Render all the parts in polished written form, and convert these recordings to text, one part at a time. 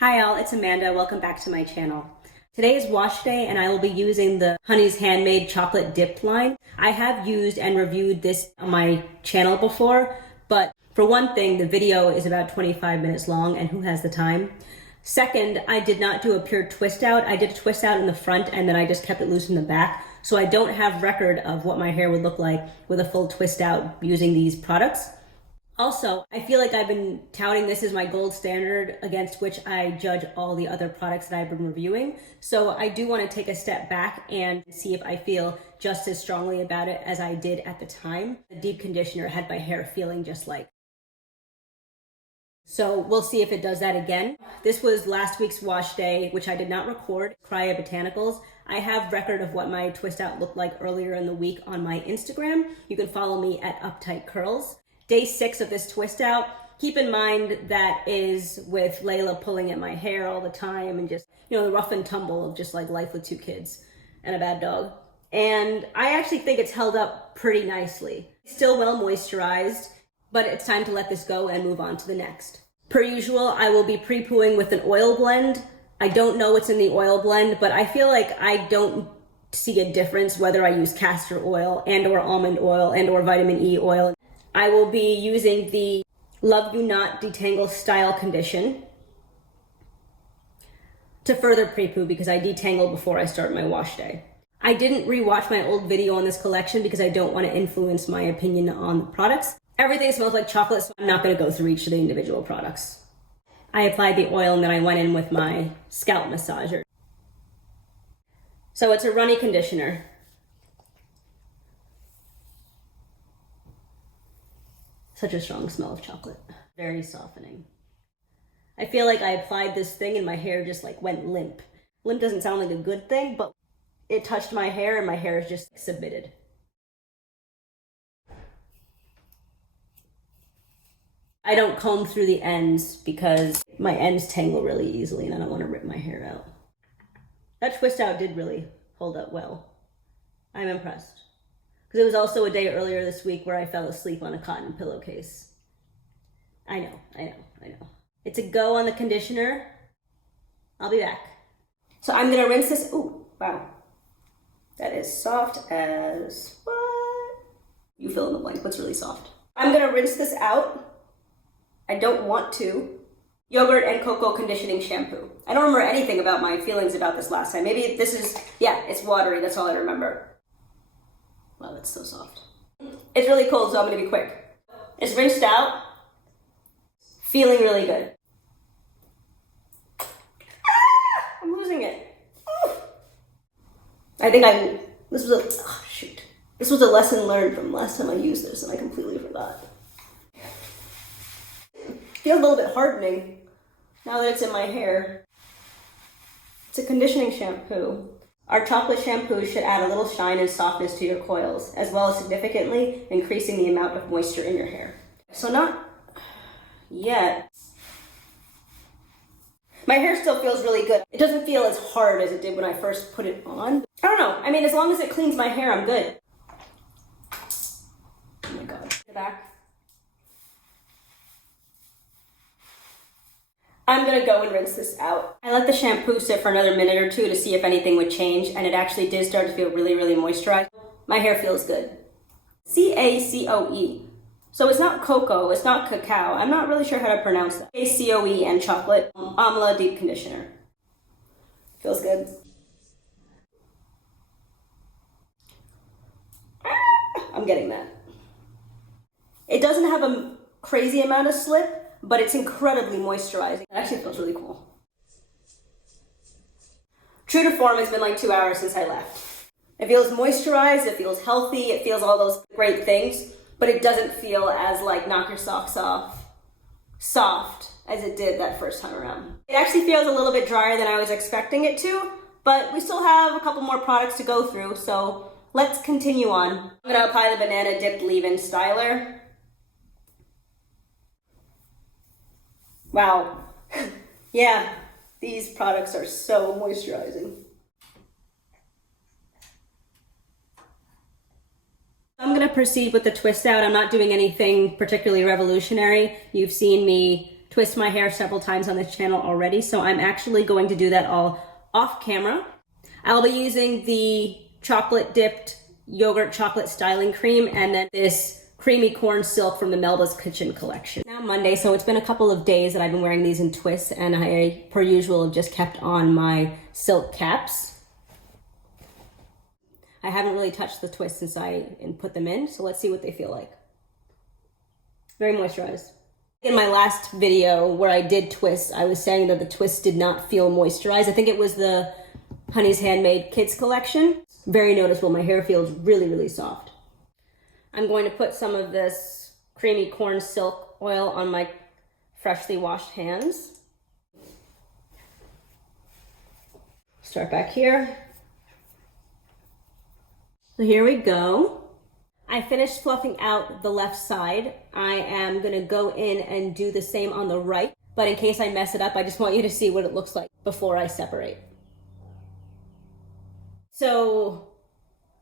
Hi all, it's Amanda. Welcome back to my channel. Today is wash day and I will be using the Honey's Handmade chocolate dipped line. I have used and reviewed this on my channel before, but for one thing, the video is about 25 minutes long and who has the time? Second, I did not do a pure twist out. I did a twist out in the front and then I just kept it loose in the back. So I don't have record of what my hair would look like with a full twist out using these products. Also, I feel like I've been touting this as my gold standard against which I judge all the other products that I've been reviewing. So I do want to take a step back and see if I feel just as strongly about it as I did at the time. The deep conditioner had my hair feeling just like. So we'll see if it does that again. This was last week's wash day, which I did not record, Cryo Botanicals. I have record of what my twist out looked like earlier in the week on my Instagram. You can follow me at Uptight Curls. Day 6 of this twist out. Keep in mind that is with Layla pulling at my hair all the time and just, the rough and tumble of just like life with 2 kids and a bad dog. And I actually think it's held up pretty nicely. Still well moisturized, but it's time to let this go and move on to the next. Per usual, I will be pre-pooing with an oil blend. I don't know what's in the oil blend, but I feel like I don't see a difference whether I use castor oil and or almond oil and or vitamin E oil. I will be using the Love You Not Detangle Style Condition to further pre-poo because I detangle before I start my wash day. I didn't rewatch my old video on this collection because I don't want to influence my opinion on the products. Everything smells like chocolate, so I'm not going to go through each of the individual products. I applied the oil and then I went in with my scalp massager. So it's a runny conditioner. Such a strong smell of chocolate. Very softening. I feel like I applied this thing and my hair just like went limp. Limp doesn't sound like a good thing, but it touched my hair and my hair is just submitted. I don't comb through the ends because my ends tangle really easily and I don't want to rip my hair out. That twist out did really hold up well. I'm impressed. Because it was also a day earlier this week where I fell asleep on a cotton pillowcase. I know. It's a go on the conditioner. I'll be back. So I'm gonna rinse this. Ooh, wow. That is soft as what? You fill in the blank, what's really soft? I'm gonna rinse this out. I don't want to. Yogurt and cocoa conditioning shampoo. I don't remember anything about my feelings about this last time. Maybe this is, it's watery, that's all I remember. Wow, that's so soft. It's really cold, so I'm gonna be quick. It's rinsed out. Feeling really good. I'm losing it. I think this was a lesson learned from last time I used this and I completely forgot. Feels a little bit hardening now that it's in my hair. It's a conditioning shampoo. Our chocolate shampoo should add a little shine and softness to your coils, as well as significantly increasing the amount of moisture in your hair. So not yet. My hair still feels really good. It doesn't feel as hard as it did when I first put it on. I don't know. I mean, as long as it cleans my hair, I'm good. Oh my God. Back. I'm gonna go and rinse this out. I let the shampoo sit for another minute or 2 to see if anything would change, and it actually did start to feel really, really moisturized. My hair feels good. Cacoe. So it's not cocoa, it's not cacao. I'm not really sure how to pronounce that. Cacoe and chocolate. Amla deep conditioner. Feels good. I'm getting that. It doesn't have a crazy amount of slip, but it's incredibly moisturizing. It actually feels really cool. True to form, it's been like 2 hours since I left. It feels moisturized, it feels healthy, it feels all those great things, but it doesn't feel as like knock your socks off soft as it did that first time around. It actually feels a little bit drier than I was expecting it to, but we still have a couple more products to go through, so let's continue on. I'm gonna apply the banana dipped leave-in styler. Wow. Yeah, these products are so moisturizing. I'm gonna proceed with the twist out. I'm not doing anything particularly revolutionary. You've seen me twist my hair several times on this channel already, so I'm actually going to do that all off camera. I'll be using the chocolate dipped yogurt chocolate styling cream and then this creamy corn silk from the Melba's Kitchen collection. Now Monday, so it's been a couple of days that I've been wearing these in twists, and I, per usual, have just kept on my silk caps. I haven't really touched the twists since I put them in, so let's see what they feel like. Very moisturized. In my last video where I did twists, I was saying that the twists did not feel moisturized. I think it was the Honey's Handmade Kids collection. Very noticeable. My hair feels really, really soft. I'm going to put some of this creamy corn silk oil on my freshly washed hands. Start back here. So here we go. I finished fluffing out the left side. I am gonna go in and do the same on the right, but in case I mess it up, I just want you to see what it looks like before I separate. So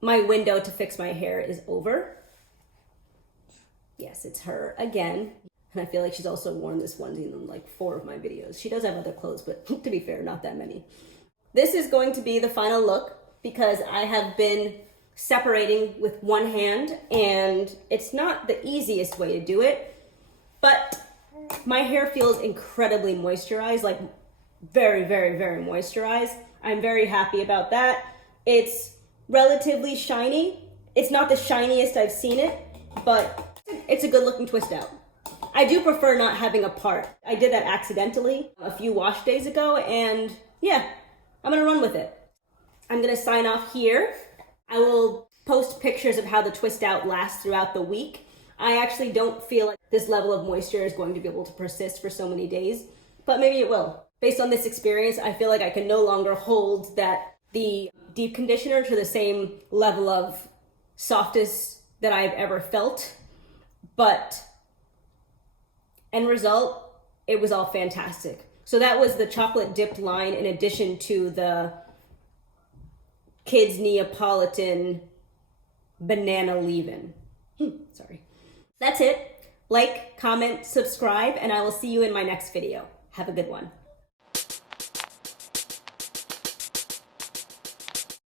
my window to fix my hair is over. Yes, it's her again. And I feel like she's also worn this onesie in like 4 of my videos. She does have other clothes, but to be fair, not that many. This is going to be the final look because I have been separating with one hand, and it's not the easiest way to do it, but my hair feels incredibly moisturized, like very, very, very moisturized. I'm very happy about that. It's relatively shiny. It's not the shiniest I've seen it, but it's a good looking twist out. I do prefer not having a part. I did that accidentally a few wash days ago, and yeah, I'm gonna run with it. I'm gonna sign off here. I will post pictures of how the twist out lasts throughout the week. I actually don't feel like this level of moisture is going to be able to persist for so many days, but maybe it will. Based on this experience, I feel like I can no longer hold the deep conditioner to the same level of softness that I've ever felt, but end result, it was all fantastic. So that was the chocolate dipped line in addition to the Kids Neapolitan banana leave-in. Sorry. That's it. Like, comment, subscribe, and I will see you in my next video. Have a good one.